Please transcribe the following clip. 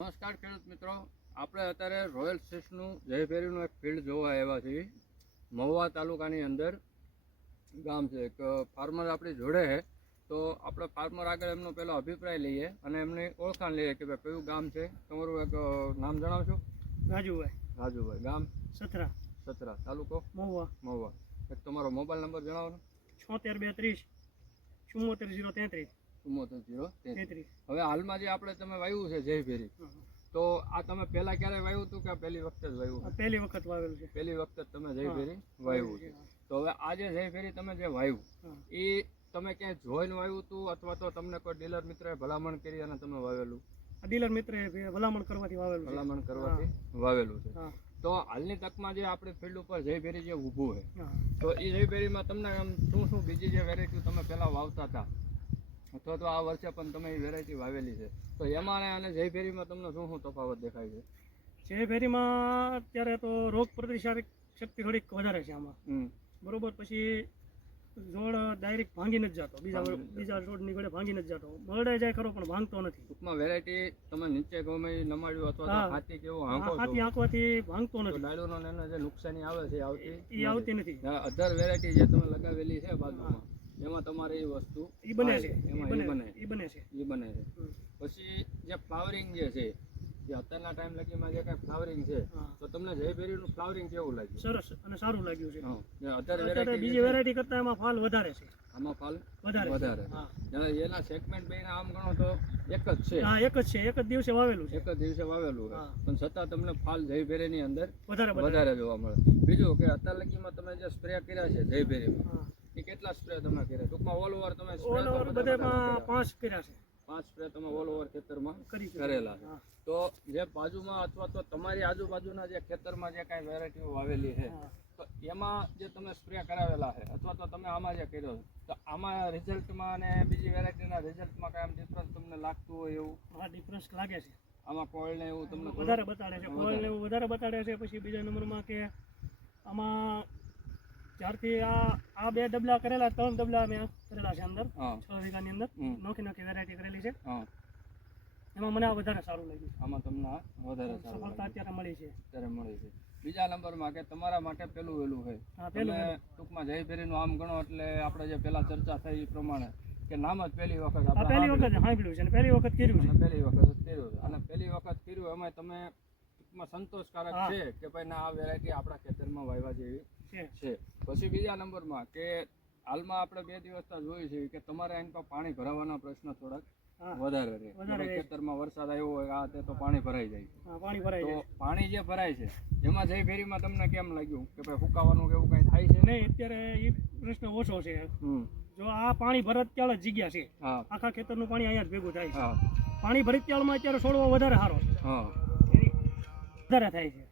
નમસ્કાર ખેડૂત મિત્રો, આપણે અત્યારે રોયલ સ્ટેશનનું જયભેરીનું એક ફિલ્ડ જોવા આવ્યા છીએ. મહુવા તાલુકાની અંદર ગામ છે. એક ફાર્મર આપણી જોડે છે, તો આપણે ફાર્મર આગળ એમનો પહેલો અભિપ્રાય લઈએ અને એમની ઓળખાણ લઈએ કે ભાઈ કયું ગામ છે. તમારું એક નામ જણાવશો? રાજુભાઈ. ગામ સથરા. તાલુકો મહુવા. એક તમારો મોબાઈલ નંબર જણાવો. 7230 74033. 74033. હવે હાલમાં જે આપણે તમે વાવ્યું છે જયભેરી, તો આ તમે પહેલા ક્યારે વાવ્યું હતું કે પહેલી વખત જ વાવ્યું? પહેલી વખત વાવેલું છે. પહેલી વખત તમે જયભેરી વાવ્યું છે. તો હવે આ જે જયભેરી તમે જે વાવ્યું એ તમે ક્યાંય જોઈને વાવ્યું હતું અથવા તો તમને કોઈ ડીલર મિત્રએ ભલામણ કરી અને તમે વાવેલું? ડીલર મિત્રએ ભલામણ કરવાથી વાવેલું છે. તો હાલની તકમાં જે આપણે ફિલ્ડ ઉપર જયભેરી જે ઊભું છે, તો એ જયભેરીમાં તમને આમ શું બીજી જે વેરાયટી તમે પહેલા વાવતા હતા અથવા તો આ વર્ષે પણ તમે એ વેરાયટી વાવેલી છે, તો એમાં અને જયભેરીમાં તમને શું તફાવત દેખાય છે? જયભેરીમાં અત્યારે તો રોગ પ્રતિકારક શક્તિ થોડીક વધારે છે આમાં, બરોબર. પછી છોડ ડાયરેક્ટ ભાંગી નથી જતો, બીજા છોડ ની ઘડે ભાંગી નથી જતો, મળે જાય ખરો પણ ભાંગતો નથી. ટૂંકમાં વેરાયટી તમે નીચે ગમે નમાડ્યું અથવા હાથી કેવું હાથી આંકવાથી ભાંગતો નથી. ડાળીઓનો એને જે નુકસાની આવે છે આવતી નથી. અધર વેરાયટી જે તમે લગાવેલી છે બાજુમાં, એમાં તમારે એ વસ્તુ બને છે. પછી જે ફ્લાવરિંગ જે છે, જે અત્યારના ટાઈમ લગીમાં જે કઈ ફ્લાવરિંગ છે, તો તમને જયભેરીનું ફ્લાવરિંગ કેવું લાગ્યું? સરસ અને સારું લાગ્યું છે. અત્યારે બીજી વેરાયટી કરતા એમાં ફાલ વધારે છે. આમાં ફાલ વધારે. એના સેગમેન્ટ બેના આમ ગણો તો એક જ છે. એક જ દિવસે વાવેલું છે. પણ છતાં તમને ફાલ જયભેરીની અંદર વધારે જોવા મળે. બીજું કે અત્યાર લગીમાં તમે જે સ્પ્રે કર્યા છે જયભેરીમાં, એ કેટલા સ્પ્રે તમે કર્યા? ટૂંકમાં ઓલ ઓવર તમે બધામાં 5 કર્યા છે. 5 સ્પ્રે તમે ઓલ ઓવર ખેતરમાં કરેલા છે. તો જે બાજુમાં અથવા તો તમારી આજુબાજુના જે ખેતરમાં જે કાંઈ વેરાયટીઓ વાવેલી છે, તો એમાં જે તમે સ્પ્રે કરાવેલા છે અથવા તો તમે આમાં જે કર્યો છે, તો આમાં રિઝલ્ટમાં અને બીજી વેરાયટીના રિઝલ્ટમાં કાંઈ આમ ડિફરન્સ તમને લાગતું હોય એવું? હા, ડિફરન્સ લાગે છે. આમાં કોળ ને એવું તમને વધારે બતાડે છે. પછી બીજા નંબરમાં કે આમાં જ્યારથી આ 2 ડબલા કરેલા, 3 ડબલા મેં કરેલા છે અંદર 6 વીઘાની અંદર, નોખી વેરાયટી કરેલી છે. એમાં મને વધારે સારું લાગ્યું. આમાં તમને વધારે સફળતા અત્યારે મળી છે. બીજા નંબરમાં કે તમારા માટે પેલું વેલું છે, ટૂંકમાં જયભેરીનું આમ ગણો એટલે આપણે જે પેલા ચર્ચા થઈ એ પ્રમાણે કે નામ જ પહેલી વખત સાંભળ્યું છે અને પહેલી વખત કર્યું છે. અને પહેલી વખત કર્યું એમાં તમે ટૂંકમાં સંતોષકારક છે કે ભાઈ ના આ વેરાયટી આપણા ખેતરમાં વાવ્યા જેવી છે. પછી બીજા નંબરમાં કે હાલમાં આપણે 2 દિવસથી જોયું છે કે તમારે અહીં પર પાણી ભરાવાના પ્રશ્ન થોડાક વધારે રહે. ખેતરમાં વરસાદ આવ્યો હોય આ તે તો પાણી ભરાઈ જાય. તો પાણી જે ભરાય છે એમાં જયભેરીમાં તમને કેમ લાગ્યું કે ભાઈ ફૂંકાવાનું કે એવું કઈ થાય છે? નહીં, અત્યારે એ પ્રશ્ન ઓછો છે. જો આ પાણી ભરત ત્યાળ જ જગ્યા છે, આખા ખેતરનું પાણી અહીંયા જ ભેગું થાય છે. પાણી ભરત ત્યાળમાં અત્યારે છોડવો વધારે સારો છે, વધારે થાય છે.